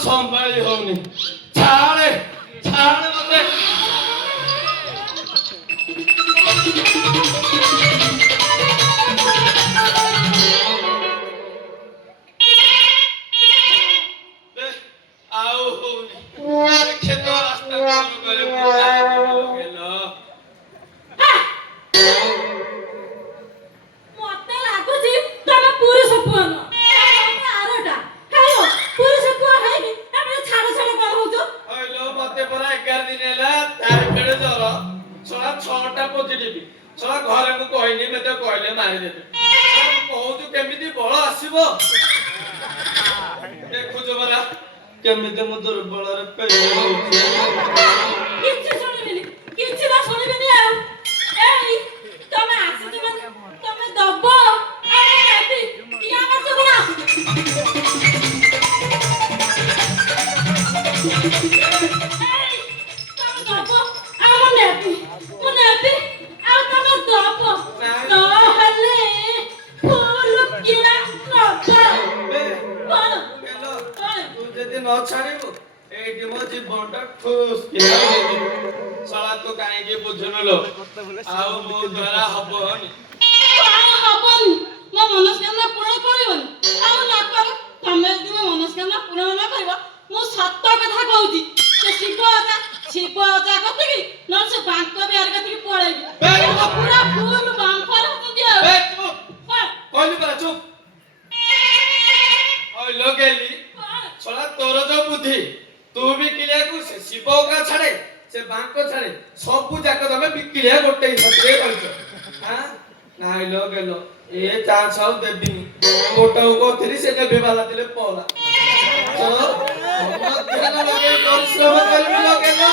संभाली होनी छाड़े छाड़े मते आओ होनी खेत रास्ता काम करे गेलो मते लागुची तमे पूरी सपुन आरोटा खायो पूरी सपुन खाइबी तमे छाड़ छाड़ कर होतो ओइलो मते परा 11 दिन हेला तार फेडे जर सळा 6टा पॉजिटिव सळा घरे को कहनी मते कहले मारि देते कहू केमिति बळ आसीबो देखु जो बरा केमिति मु दुर्बल रे पे किछि सुनिबिनी किछि ना सुनिबिनी आउ एई तमे आसी तमे दबो अरे एती किया करछ गुना एई तमे दबो आ मने एती आ तमे दबो न हले फूल किना नबा कोन हेलो तू जदि न छाड़िबो एटी मो जीवनटा ठोस के साला तो काहे के बुझनलो आउ मो द्वारा हबनी हबनी मो मनस्कामना पूर्ण करिबनी आउ न कर तमे जदि मो मनस्कामना पूर्ण न करबो मो सत्य कथा कहूची से शिव आजा कते की न से बांक बिहार कते की पळेबी पूरा फूल बांपर होत दिया बे चुप कहली बरा चुप ओइ लगेली साला तोर जो बुद्धि तू भी किलिया को से शिव का छाड़े से बांक को छाड़े सब जाक तमे बिकिलिया गोटे हतरे कहछ हां नाइ लो गेलो ए चांस आउ देबिनी गोटा को थरी से के बेवाला दिले पला चलो मत ध्यान लगे परिश्रम करबी लगेलो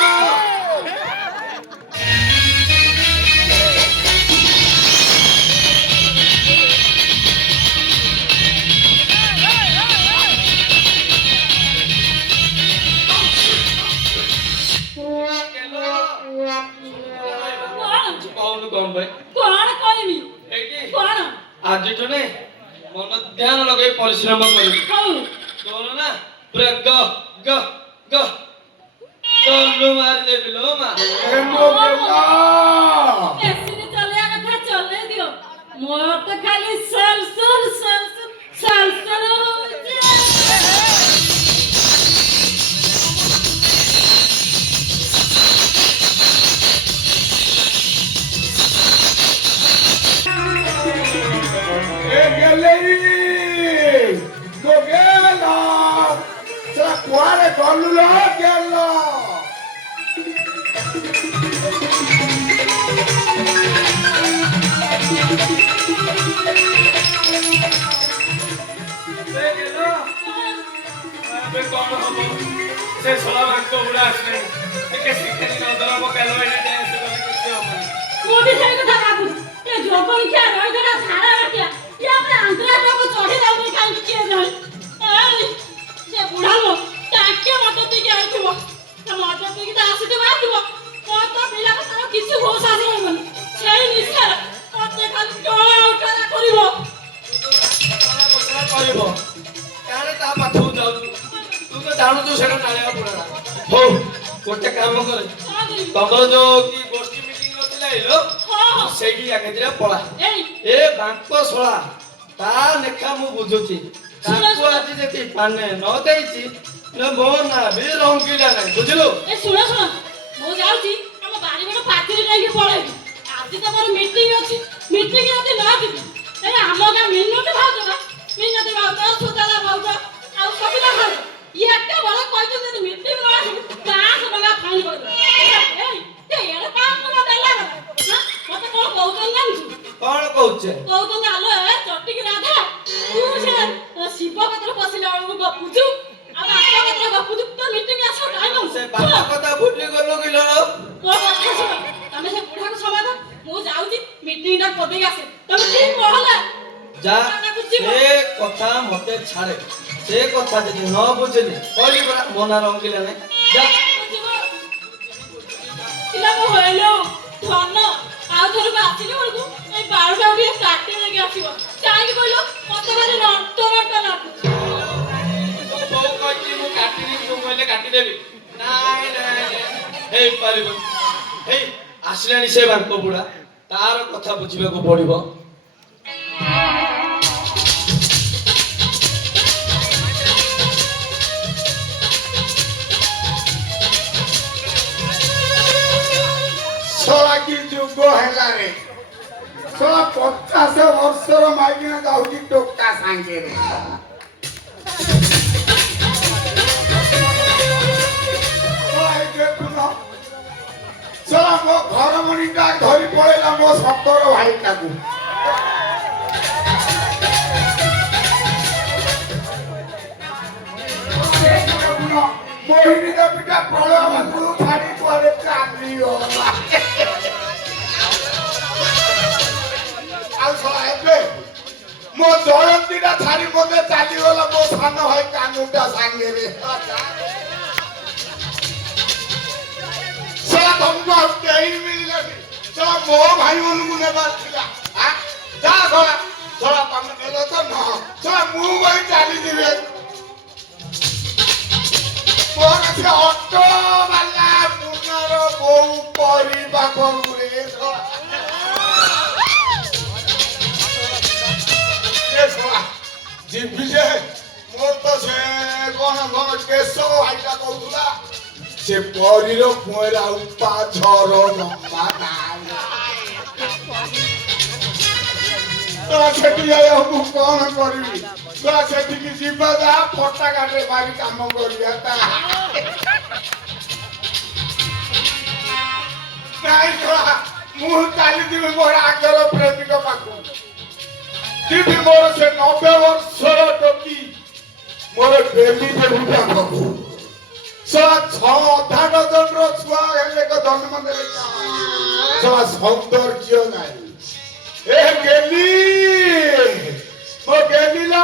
कौन भाई कोन कहमी एटी कोन आज तो ने मन ध्यान लगे परिश्रम करबी हौ तोर ना पूरा ग ग ग तोलू मार दे बिलो मा एमो बेटा एसिने चले कथा चले दियो मोर तो खाली सल ए गेलेई गोगेला सरा कुआरे गलुलो गेलो से गेलो अबे कौन हबो से सोला बांक को उड़ा आसने के शिक्षण न दरा को कहलो एने जाए से कैसे हो को भी सही कथा बाबू ए जोगन क्या रही जरा सारा बाटिया ये अपने अंतरा को चढ़ी जाऊ काई किए जाय ए से बुढ़ा लो ताके मत ते के आइबो त मत ते के आसीते बातिबो तो पिला को तार किछु होश आसी होबन सेई निश्चय मते खाली टोला उठारा करिवो कहबो काले ता पाथौ जाऊ तू तो जानु तू सेटा नाळिया पुराना हो गोटे काम करे तमरो जो की गोष्ठी मीटिंग होतिला इलो हां सेडी आकेदिरा पळा ए बांको सोळा ता नेखा मु बुझुची ताको आज जेती पाने न देइची न मो ना बे रंगीला नै बुझलो ए सुनो मो जाउची हम बारी बड़ पाथिरी लागी पळेबी आज त मोर मीटिंग अछि मीटिंग आते ना दिबी ए हम गा मिनट भाउजा सुताला भाउजा आ सबिला भाउ ये एकटा बड़ कहते जे मीटिंग रा 5 टका फाइन कर ए एरे 5 टका देला ना मते कोन कहउतन जानछु कोन कहउचे कहउतन आलो ए चटिक राधा तू से शिव कतल पसिला गपुचु अब आका कतल गपुचु तो मीटिंग आछो टाइम से बापा कथा भूली गलो किलो को कथा सुन तमे से बुढ़ा को समाधान मु जाउची मीटिंग टा कोदे आसे तमे ठीक कहला जा से कथा मते छाड़े ସେ କଥା ଯଦି ନ ବୁଝିଲି କହିଲି ପରା ମୋ ନାଁ ରଙ୍ଗିଲା ନାହିଁ ଯା ପିଲା ମୁଁ ହଇଲୋ ଧନ ଆଉ ଥରକୁ ଆସିଲି ବେଳକୁ ଏଇ ବାରଟା ଟିକେ କାଟି ଦେଇକି ଆସିବ କାହିଁକି କହିଲ ମତେ ଭାରି ରଣ୍ଟ ଲାଗୁଛି ତୋ ବୋଉ କହିଛି ମୁଁ କାଟିନି ତୁ କହିଲେ କାଟିଦେବି ନାଇଁ ନାଇଁ ହେଇପାରିବନି ହେଇ ଆସିଲାଣି ସେ ବାଙ୍କ ବୁଢା ତାର କଥା ବୁଝିବାକୁ ପଡିବ ଶଳା କି ଯୁଗ ହେଲାରେ ଶଳା 50 ବର୍ଷର ମାଇକିନା ଯାଉଛି ଟୋକା ସାଙ୍ଗରେ ଶଳା ଏଇ ଦେଖୁନ ଶଳା ମୋ ଘର ମଣିଟା ଧରି ପଳେଇଲା ମୋ ସତର ଭାଇଟାକୁ ମୋହିନୀ ଦେବୀଟା ପ୍ରଳୟ ବାଙ୍ଗୁରୁ ଛାଡ଼ି କୁଆଡ଼େ ଚାଲିଗଲା ଆଉ ଶଳା ଏବେ ମୋ ଜୟନ୍ତୀଟା ଛାଡ଼ି ମତେ ଚାଲିଗଲା ମୋ ସାନ ଭାଇ କାନୁଟା ସାଙ୍ଗରେ ଶଳା ତମକୁ ଆଉ କେହି ମିଳିଲାନି ଶଳା ମୋ ଭାଇମାନଙ୍କୁ ନେବାର ଥିଲା ଯା ଶଳା ଶଳା ତମେ ନେଲ ତ ନୁହଁ ଶଳା ମୁଁ ଭାଇ ଚାଲିଯିବି ମୋର ସେ ଅଟୋ ବାଲା ମୁନାର ବୋଉ ପରିବା କରେ ଯିବି ଯେ ମୋର ତ ସେ କଣ କେଶ ଭାଇଟା କହୁଥିଲା ସେ ପରିର ପୁଅରା ଉପା ଝର ଲମ୍ବା ତ ସେଠି ଯାଇ ମୁଁ କଣ କରିବି ତ ସେଠିକି ଯିବା ଯା ଫଟା କାଟରେ ମାରି କାମ କରିବା ନାଇଁ ମୁଁ ଚାଲିଯିବି ମୋର ଆଗର ପ୍ରେମିକ ପାଖକୁ ଯିବି ମୋର ସେ 90 ବର୍ଷର ଟୋକି ମୋର ଡେଲି ଦେବୀ ପାଖକୁ ଅଧା ଡଜନର ଛୁଆ ହେଲେ ଜନ୍ମ ଦେଲେ ସୌନ୍ଦର୍ଯ୍ୟ ନାହିଁ ଏ ଗେଲି ମୋ ଗେଲିଲା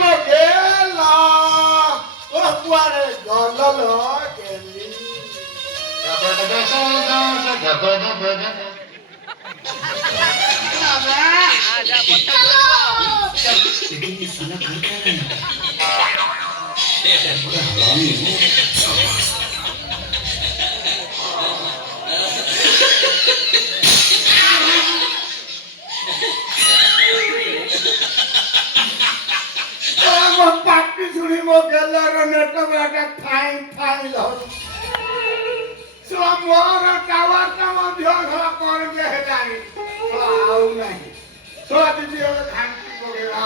ମୋ ଗେଲା ଓ କୁଆଡ଼େ ଗଲ ଗେଲି ପାଟି ଶୁଣି ମୋ ଗେଲର ନେଟ ବାଟା ଠାଇଁ ଠାଇଁ ଧରୁ ମୋର ଟାୱାରଟା ମଧ୍ୟ ଧଳା କରିଲେ ହେଲାଣି ଆଉ ନାହିଁ ଛୁଆ ଦିଦି ହେଲେ ଘାଣ୍ଟି ପକେଇବା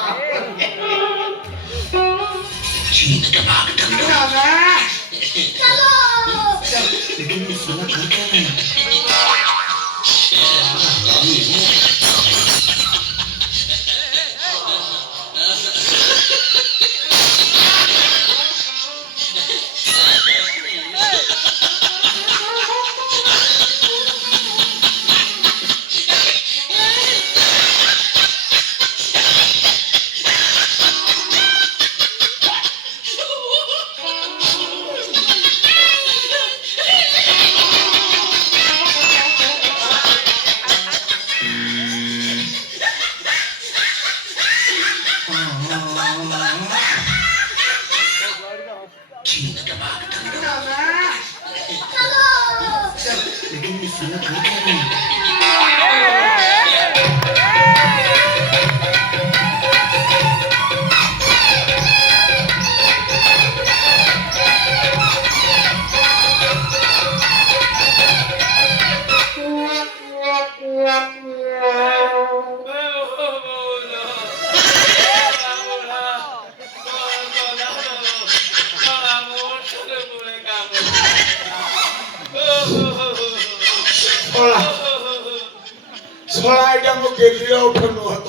ଛଳା ଏଇଟା ମୋ ଗେଲିର ଉଠ ନୁହଁ ତ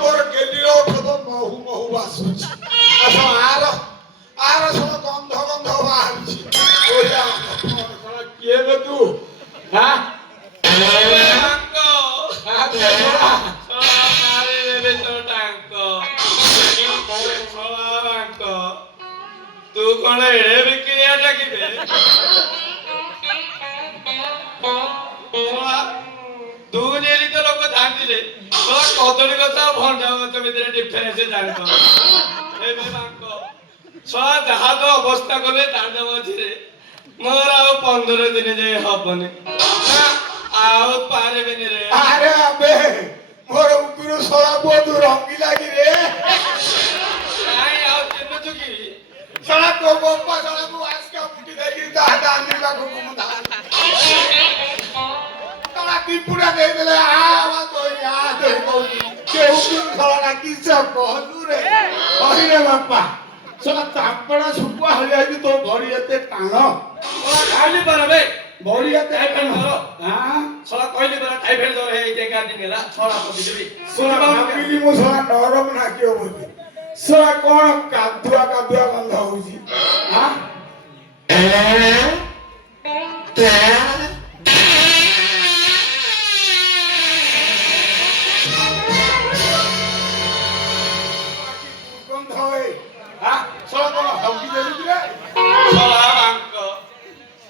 ମୋର ଗେଲିର ଉଠ ତ ମହୁ ମହୁ ବାସୁଛି ଆର ସବୁ ଗନ୍ଧ ଗନ୍ଧ ବାହାରୁଛି କିଏ ବେ ତୁ ତୁ କଣ ଏଡେ ବିକ୍ରିଆ ଡାକିବେ? ଦୁନିଆରେ ତ ଲୋକ ଥାନ୍ତିରେ କଦଳୀ ଗଛ ଆଉ ଭଣ୍ଡା ଗଛ ଭିତରେ ଡିଫରେନ୍ସ ଜାଣିପାର। ଏବେ ବାଙ୍କ ଯାହା ତ ଅବସ୍ଥା କଲେ ଦାଣ୍ଡ ମଝିରେ ମୋର ଆଉ 15 ଦିନ ଯାଏ ହବନି। ଆଉ ପାରିବିନି ରେ। ଆରେ ଆବେ ମୋର ଉପରୁ ଶଳା ବହୁତ ରଙ୍ଗି ଲାଗି ରେ। କାଇଁ ଆଉ ଚିହ୍ନୁଛୁ କି? ଶଳା ତୋ ବାପା ଶଳାକୁ ଆସ୍କା ମୁଠି ଦେଇକି ତାହା ଆନିବାକୁ ମୁଁ ଧାନ ଶଳା ଟିପୁଡ଼ା ଦେଇଦେଲେ ଦଇ କହୁଛି ସେ ଉପରୁ ଶଳାଟା କିସ କହଲୁ ରେ। କହିରେ ବାପା ଶଳା ଚାପଡ଼ା ଶୁଖୁଆ ହଳିଆକି ତୋ ବଡି ଏତେ ଟାଣ ଖାଇଲି ପରା ବଡି ଏତେ ଟାଇଫଏଡ ଟାଣ। ଧର ଶଳା କହିଲି ପରା ଟାଇଫଏଡ ଧର ହେଇଛି 11 ଦିନ ହେଲା ଛଡ଼ା ପକେଇଦେବି। ଶଳା ଭାବିଲି ମୁଁ ଶଳା ନରମ ନାକିବ ବୋଲି ଶଳା କଣ କାଦୁଆ କାଦୁଆ ଗନ୍ଧ ହଉଛି। ଗନ୍ଧ ହୁଏ ଶଳା କଣ ହଗି ଦେଲୁ ରେ। ଶଳା ବାଙ୍କ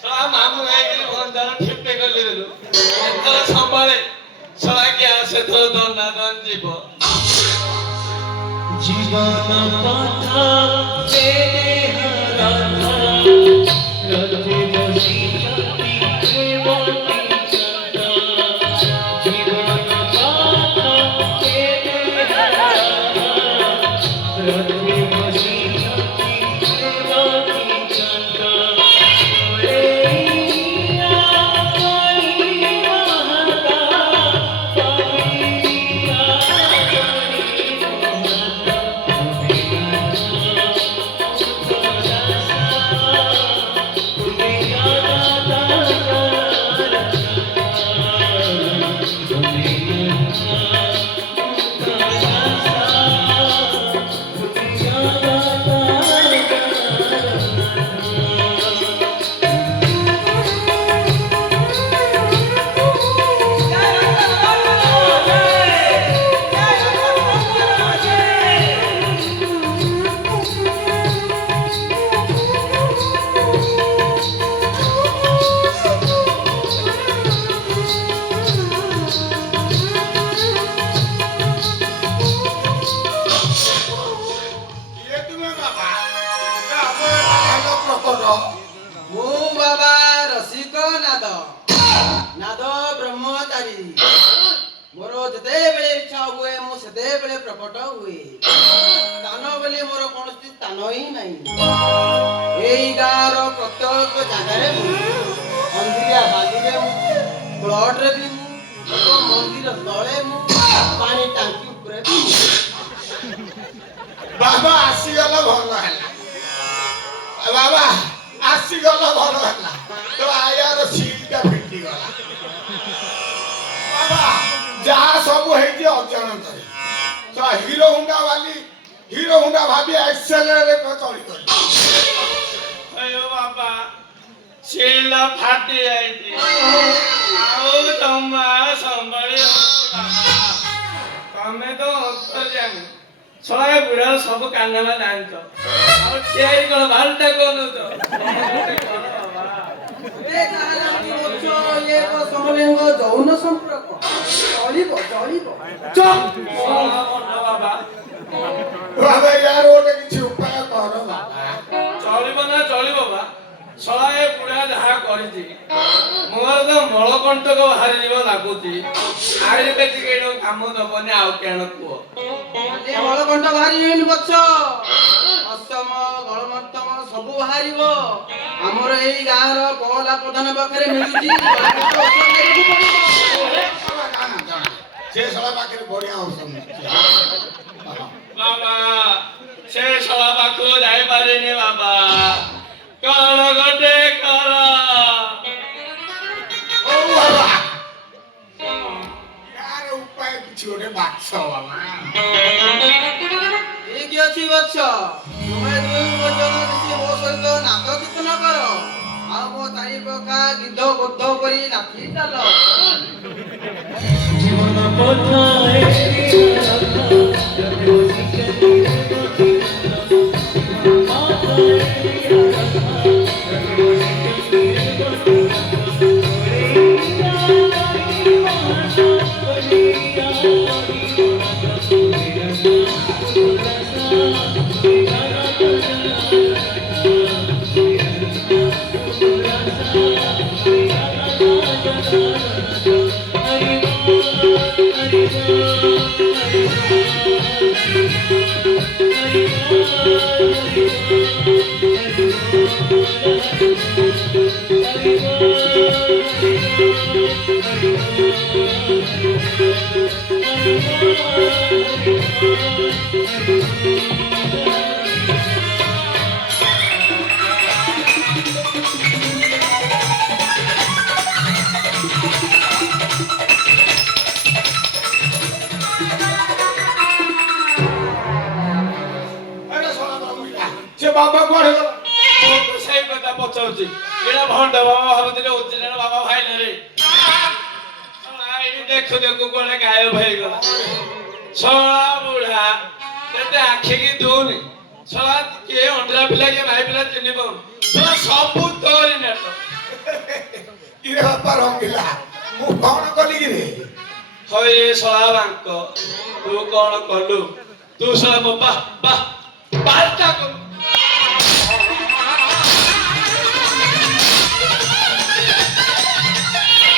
ଶଳା ମାମୁଁ ହେଇକିରି ଭଣ୍ଡାର ଠିପେ ଗଲି ଦେଲୁ। ଏଥର ସମ୍ଭାଳେ ଶଳା ଗ୍ୟାସ ଏଥର ଦନା ଦନ ଯିବ। জীবন কথা রথে বসি জীবন কথা রথে বসি ମୁଁ ବାବା ରସିକ ନାଦ ନାଦ ବ୍ରହ୍ମଚାରୀ। ମୋର ଯେତେବେଳେ ଇଚ୍ଛା ହୁଏ ମୁଁ ସେତେବେଳେ ପ୍ରକଟ ହୁଏ। ସ୍ଥାନ ବୋଲି ମୋର କୌଣସି ସ୍ଥାନ ହିଁ ନାହିଁ। ଏଇ ଗାଁର ପ୍ରତ୍ୟେକ ଜାଗାରେ ମୁଁ ମନ୍ଦିରିଆ ବାଲିରେ ମୁଁ ବ୍ଲଡରେ ବି ମୁଁ ମନ୍ଦିର ତଳେ ମୁଁ ପାଣି ଟାଙ୍କି ଉପରେ ବି ବାବା ଆସିଗଲ ଭଲ ହେଲା। ବାବା ଆସିଗଲ ଭଲ ହେଲା। ତ ଆୟାର ସିଲଟା ଫିଟିଗଲା। ବାବା ଯାହା ସବୁ ହେଇଛି ଅଜାଣତରେ ହିରୋ ହୁଣ୍ଡା ଭାବି ଏକ୍ସେଲରେ ଚଳିଗଲି। अयो बाबा शिला फाटी जाइए आओ तम्मा संभाली तमे तो उत्तर जानी छय बुढ़ा सब कांदला जानतो और छेई कोन भालटा कोन तो ସମଲିଙ୍ଗ ଯୌନ ସମ୍ପର୍କ ଚଳିବ चुप बाबा ବାବା ୟାର ଗୋଟେ କିଛି ଉପାୟ କର ବାବା। ଚଳିବ ନା ଚଳିବ ବା ଶଳାଏ ବୁଢା ଯାହା କରିଛି ମୋର ତ ମଳକଣ୍ଟକ ବାହାରିଯିବ ଲାଗୁଛି। ଆୟୁର୍ବେଦିକ ଏଇଟା କାମ ଦବନି ଆଉ କେଣ କୁହ। ମଳକଣ୍ଠ ବାହାରିବନି ବଛ ଅସମ ଗଳମର୍ତ୍ତମ ସବୁ ବାହାରିବ। ଆମର ଏଇ ଗାଁର ପହଲା ପ୍ରଧାନ ପାଖରେ ମିଳୁଛି। ସେ ଶଳା ପାଖରେ ବଢିଆ ଔଷଧ ବାବା ସେ ଶଳା ପାଖକୁ ଯାଇପାରିନି ବାବା କଣ ଗୋଟେ କର। ୟାର ଉପାୟ କିଛି ଗୋଟେ ବାକ୍ସ ବାବା। ଠିକ ଅଛି ବଛ ତୁମେ ଦୁଇ ଜଣ ମିଶି ମୋ ସହିତ ନାଚ କୀର୍ତ୍ତନ କର ଆଉ ମୋ ଚାରି ପ୍ରକା ଗୀତ ବୋଧ କରି ନାଚି ଚାଲ। জীবন কথায় রথে বসি ବାବା କୁଆଡେ ଗଲା? ମୁଁ ତ ସେଇ କଥା ପଚାରୁଛି ଏଇଟା ଭଣ୍ଡ ବାବା ଭାବୁଥିଲେ ଓଜିନାର ବାବା ଭାଇନା ରେ ଏଇ ଦେଖୁ ଦେଖୁ କୁଆଡେ ଗାୟବ ହେଇଗଲା ଶଳା ବୁଢା ତତେ ଆଖିକି ଦଉନି ଶଳା କିଏ ଅଣ୍ଡରା ପିଲା କିଏ ଭାଇ ପିଲା ଚିହ୍ନି ପାଉନି ଶଳା ସବୁ ତୋରି ନେଟ କିରେ ବାପା ରଙ୍ଗିଲା ମୁଁ କଣ କଲି କିରେ? ହଏ ଶଳା ବାଙ୍କ ତୁ କଣ କଲୁ ତୁ ଶଳା ମୋ ବା ବା ବାଲଟା କଲୁ